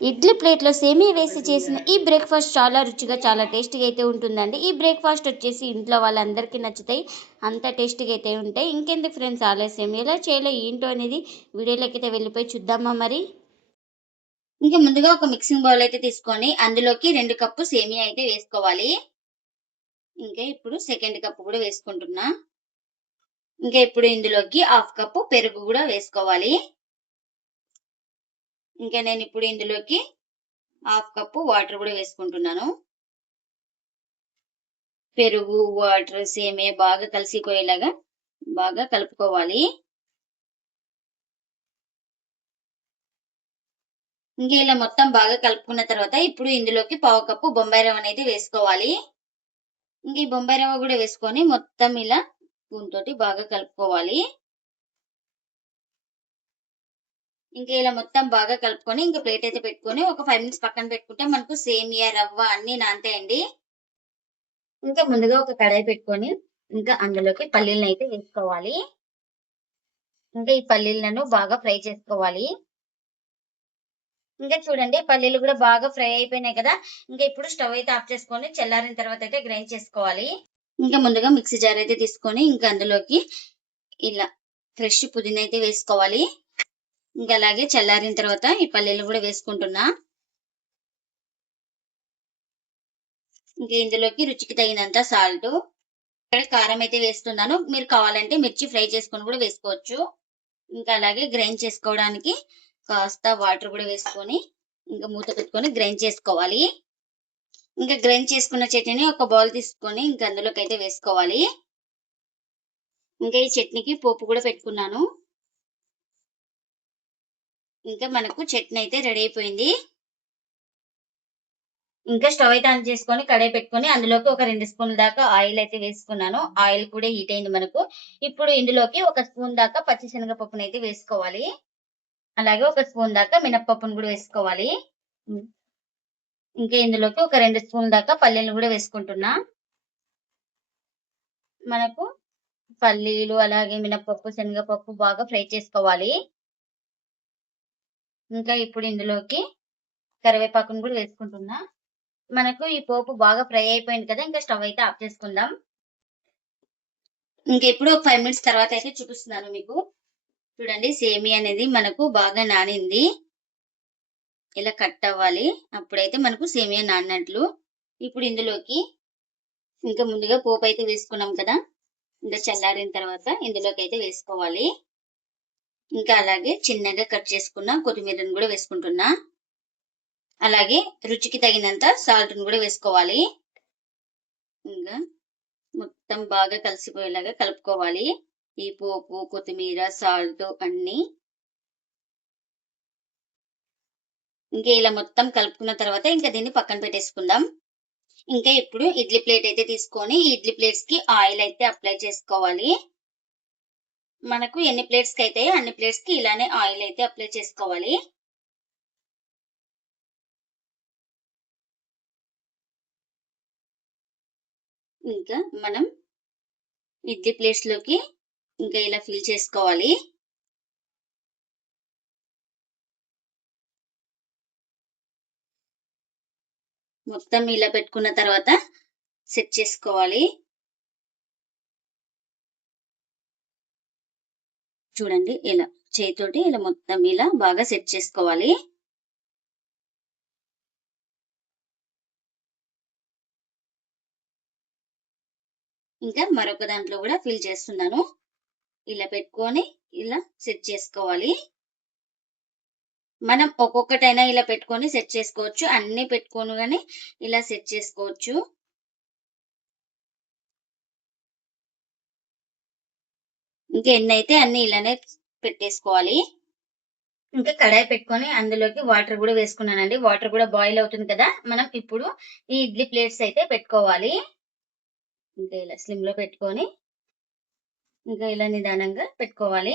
ఇడ్లీ ప్లేట్లో సేమియా వేసి చేసిన ఈ బ్రేక్ఫాస్ట్ చాలా రుచిగా చాలా టేస్టీగా అయితే ఉంటుందండి. ఈ బ్రేక్ఫాస్ట్ వచ్చేసి ఇంట్లో వాళ్ళందరికీ నచ్చుతాయి. అంత టేస్టీగా అయితే ఉంటాయి. ఇంకెందుకు ఫ్రెండ్స్ ఆలస్యం, ఎలా చేయాలో ఏంటో అనేది వీడియోలోకి అయితే వెళ్ళిపోయి చూద్దామా మరి. ఇంకా ముందుగా ఒక మిక్సింగ్ బౌల్ అయితే తీసుకొని అందులోకి 2 కప్పు సేమియా అయితే వేసుకోవాలి. ఇంకా ఇప్పుడు సెకండ్ కప్పు కూడా వేసుకుంటున్నా. ఇంకా ఇప్పుడు ఇందులోకి 1/2 కప్పు పెరుగు కూడా వేసుకోవాలి. ఇంకా నేను ఇప్పుడు ఇందులోకి 1/2 కప్పు వాటర్ కూడా వేసుకుంటున్నాను. పెరుగు, వాటర్, సేమియా బాగా కలిసిపోయేలాగా బాగా కలుపుకోవాలి. ఇంకా ఇలా మొత్తం బాగా కలుపుకున్న తర్వాత ఇప్పుడు ఇందులోకి 1/2 కప్పు బొంబాయి రవ్వ అనేది వేసుకోవాలి. ఇంక ఈ బొంబాయి రవ్వ కూడా వేసుకొని మొత్తం ఇలా స్పూన్ తోటి బాగా కలుపుకోవాలి. ఇంకా ఇలా మొత్తం బాగా కలుపుకొని ఇంకా ప్లేట్ అయితే పెట్టుకొని ఒక 5 మినిట్స్ పక్కన పెట్టుకుంటే మనకు సేమియా, రవ్వ అన్నీ నానతాయండి. ఇంకా ముందుగా ఒక కడాయి పెట్టుకొని ఇంకా అందులోకి పల్లీలను అయితే వేసుకోవాలి. ఇంకా ఈ పల్లీలను బాగా ఫ్రై చేసుకోవాలి. ఇంకా చూడండి పల్లీలు కూడా బాగా ఫ్రై అయిపోయినాయి కదా. ఇంకా ఇప్పుడు స్టవ్ అయితే ఆఫ్ చేసుకొని చల్లారిన తర్వాత అయితే గ్రైండ్ చేసుకోవాలి. ఇంకా ముందుగా మిక్సీ జార్ అయితే తీసుకొని ఇంకా అందులోకి ఇలా ఫ్రెష్ పుదీనా అయితే వేసుకోవాలి. ఇంకా అలాగే చల్లారిన తర్వాత ఈ పల్లీలు కూడా వేసుకుంటున్నా. ఇంకా ఇందులోకి రుచికి తగినంత సాల్ట్, ఇక్కడ కారం అయితే వేస్తున్నాను. మీరు కావాలంటే మిర్చి ఫ్రై చేసుకొని కూడా వేసుకోవచ్చు. ఇంకా అలాగే గ్రైండ్ చేసుకోవడానికి కాస్త వాటర్ కూడా వేసుకొని ఇంకా మూత పెట్టుకొని గ్రైండ్ చేసుకోవాలి. ఇంకా గ్రైండ్ చేసుకున్న చట్నీని ఒక బౌల్ తీసుకొని ఇంకా అందులోకి అయితే వేసుకోవాలి. ఇంకా ఈ చట్నీకి పోపు కూడా పెట్టుకున్నాను. ఇంకా మనకు చట్నీ అయితే రెడీ అయిపోయింది. ఇంకా స్టవ్ అయితే ఆన్ చేసుకొని కడాయి పెట్టుకొని అందులోకి ఒక 2 స్పూన్ల దాకా ఆయిల్ అయితే వేసుకున్నాను. ఆయిల్ కూడా హీట్ అయింది మనకు. ఇప్పుడు ఇందులోకి ఒక స్పూన్ దాకా పచ్చిశనగపప్పును అయితే వేసుకోవాలి. అలాగే ఒక స్పూన్ దాకా మినపప్పును కూడా వేసుకోవాలి. ఇంకా ఇందులోకి ఒక 2 స్పూన్ల దాకా పల్లీలు కూడా వేసుకుంటున్నా. మనకు పల్లీలు అలాగే మినపప్పు, శనగపప్పు బాగా ఫ్రై చేసుకోవాలి. ఇంకా ఇప్పుడు ఇందులోకి కరివేపాకును కూడా వేసుకుంటున్నా. మనకు ఈ పోపు బాగా ఫ్రై అయిపోయింది కదా. ఇంకా స్టవ్ అయితే ఆఫ్ చేసుకుందాం. ఇంకా ఇప్పుడు ఒక 5 మినిట్స్ తర్వాత అయితే చూపిస్తున్నాను మీకు. చూడండి సేమియా అనేది మనకు బాగా నానింది. ఇలా కట్ అవ్వాలి. అప్పుడైతే మనకు సేమియా నానినట్లు. ఇప్పుడు ఇందులోకి ఇంకా ముందుగా పోపు అయితే వేసుకున్నాం కదా. ఇంకా చల్లారిన తర్వాత ఇందులోకి అయితే వేసుకోవాలి. ఇంకా అలాగే చిన్నగా కట్ చేసుకున్న కొత్తిమీరను కూడా వేసుకుంటున్నా. అలాగే రుచికి తగినంత సాల్ట్‌ని కూడా వేసుకోవాలి. ఇంకా మొత్తం బాగా కలిసిపోయేలాగా కలుపుకోవాలి. ఈ పోపు, కొత్తిమీర, సాల్ట్ అన్నీ. ఇంకా ఇలా మొత్తం కలుపుకున్న తర్వాత ఇంకా దీన్ని పక్కన పెట్టేసుకుందాం. ఇంకా ఇప్పుడు ఇడ్లీ ప్లేట్ అయితే తీసుకొని ఇడ్లీ ప్లేట్స్‌కి ఆయిల్ అయితే అప్లై చేసుకోవాలి. మనకు ఎన్ని ప్లేట్స్‌కి అయితాయో అన్ని ప్లేట్స్‌కి ఇలానే ఆయిల్ అయితే అప్లై చేసుకోవాలి. ఇంకా మనం ఇడ్లీ ప్లేట్స్‌లోకి ఇంకా ఇలా ఫిల్ చేసుకోవాలి. మొత్తం ఇలా పెట్టుకున్న తర్వాత సెట్ చేసుకోవాలి. చూడండి ఇలా చేయితోటి ఇలా మొత్తం ఇలా బాగా సెట్ చేసుకోవాలి. ఇంకా మరొక దాంట్లో కూడా ఫిల్ చేస్తున్నాను. ఇలా పెట్టుకొని ఇలా సెట్ చేసుకోవాలి. మనం ఒక్కొక్కటైనా ఇలా పెట్టుకొని సెట్ చేసుకోవచ్చు. అన్నీ పెట్టుకొని గాని ఇలా సెట్ చేసుకోవచ్చు. ఇంకా ఎన్నైతే అన్ని ఇలానే పెట్టేసుకోవాలి. ఇంకా కడాయి పెట్టుకొని అందులోకి వాటర్ కూడా వేసుకున్నానండి. వాటర్ కూడా బాయిల్ అవుతుంది కదా. మనం ఇప్పుడు ఈ ఇడ్లీ ప్లేట్స్ అయితే పెట్టుకోవాలి. ఇంకా ఇలా స్లిమ్‌లో పెట్టుకొని ఇంకా ఇలా నిదానంగా పెట్టుకోవాలి.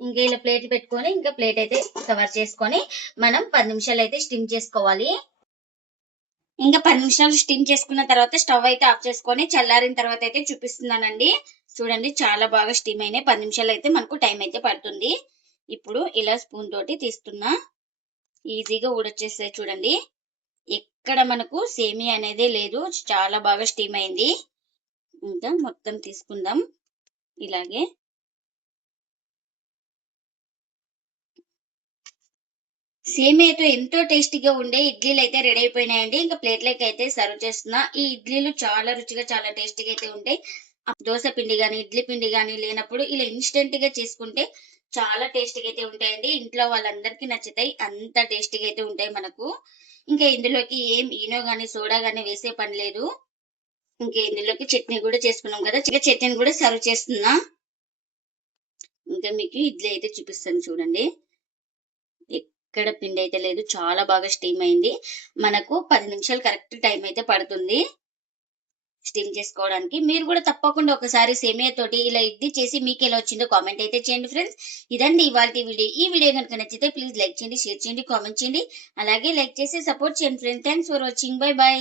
ఇంకా ఇలా ప్లేట్ పెట్టుకొని ఇంకా ప్లేట్ అయితే కవర్ చేసుకొని మనం 10 నిమిషాలు అయితే స్టీమ్ చేసుకోవాలి. ఇంకా 10 నిమిషాలు స్టీమ్ చేసుకున్న తర్వాత స్టవ్ అయితే ఆఫ్ చేసుకొని చల్లారిన తర్వాత అయితే చూపిస్తున్నానండి. చూడండి చాలా బాగా స్టీమ్ అయినాయి. 10 నిమిషాలు అయితే మనకు టైం అయితే పడుతుంది. ఇప్పుడు ఇలా స్పూన్ తోటి తీస్తున్నా. ఈజీగా ఊడొచ్చేస్తాయి చూడండి. ఎక్కడ మనకు సేమియా అనేదే లేదు. చాలా బాగా స్టీమ్ అయింది. ఇంకా మొత్తం తీసుకుందాం ఇలాగే. సేమియాతో ఎంతో టేస్టీగా ఉండే ఇడ్లీలయితే రెడీ అయిపోయినాయండి. ఇంకా ప్లేట్‌లోకైతే సర్వ్ చేస్తున్నా. ఈ ఇడ్లీలు చాలా రుచిగా, చాలా టేస్టీగా అయితే ఉంటాయి. దోస పిండి గాని, ఇడ్లీ పిండి గాని లేనప్పుడు ఇలా ఇన్‌స్టంట్‌గా చేసుకుంటే చాలా టేస్టీగా అయితే ఉంటాయండి. ఇంట్లో వాళ్ళందరికీ నచ్చుతాయి. అంత టేస్టీగా అయితే ఉంటాయి మనకు. ఇంకా ఇందులోకి ఏం ఈనో గాని, సోడా గాని వేసే పని లేదు. ఇంక ఇందులోకి చట్నీ గూడా చేసుకున్నాం కదా! చట్నీని కూడా సర్వ్ చేస్తున్నా. ఇంకా మీకు ఇడ్లీ అయితే చూపిస్తాను చూడండి. ఎక్కడ పిండయితే లేదు. చాలా బాగా స్టీమ్ అయింది. మనకు 10 నిమిషాలు కరెక్ట్ టైమ్ అయితే పడుతుంది స్టీమ్ చేసుకోవడానికి. మీరు కూడా తప్పకుండా ఒకసారి సేమియా తోటి ఇలా ఇడ్లీ చేసి మీకెలా వచ్చిందో కామెంట్ అయితే చేయండి ఫ్రెండ్స్. ఇదండి ఇవాల్టి వీడియో. ఈ వీడియో గనుక నచ్చితే ప్లీజ్ లైక్ చేయండి, షేర్ చేయండి, కామెంట్ చేయండి. అలాగే లైక్ చేసి సపోర్ట్ చేయండి friends. Thanks for watching. By by.